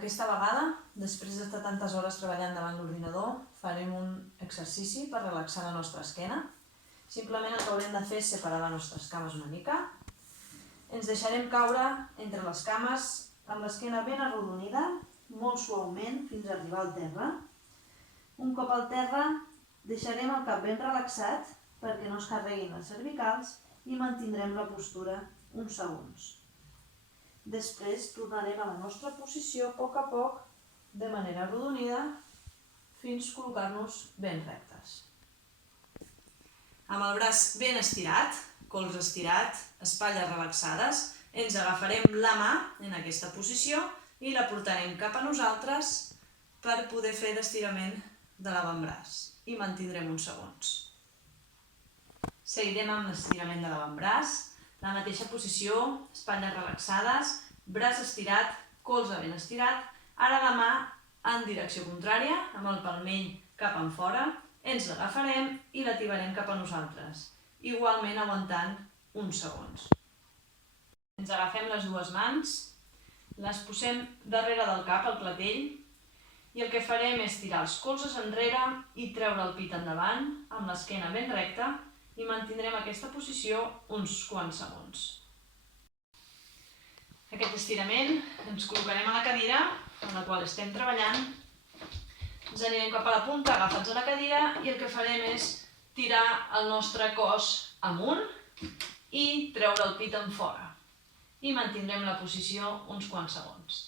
Aquesta vegada, després d'estar tantes hores treballant davant l'ordinador, farem un exercici per relaxar la nostra esquena. Simplement el que haurem de fer és separar les nostres cames una mica. Ens deixarem caure entre les cames amb l'esquena ben arrodonida, molt suaument, fins a arribar al terra. Un cop al terra, deixarem el cap ben relaxat perquè no es carreguin les cervicals i mantindrem la postura uns segons. Després tornarem a la nostra posició a poc, de manera arrodonida, fins a col·locar-nos ben rectes. Amb el braç ben estirat, colze estirat, espatlles relaxades, ens agafarem la mà en aquesta posició i la portarem cap a nosaltres per poder fer l'estirament de l'avantbraç i mantindrem uns segons. Seguirem amb l'estirament de l'avantbraç, la mateixa posició, espatlles relaxades, braç estirat, colze ben estirat, ara la mà en direcció contrària, amb el palmell cap enfora, ens l'agafarem i la tibarem cap a nosaltres, igualment aguantant uns segons. Ens agafem les dues mans, les posem darrere del cap, al clatell, i el que farem és tirar els colzes enrere i treure el pit endavant, amb l'esquena ben recta, i mantindrem aquesta posició uns quants segons. Aquest estirament ens col·locarem a la cadira en la qual estem treballant, ens anirem cap a la punta agafats a la cadira i el que farem és tirar el nostre cos amunt i treure el pit enfora i mantindrem la posició uns quants segons.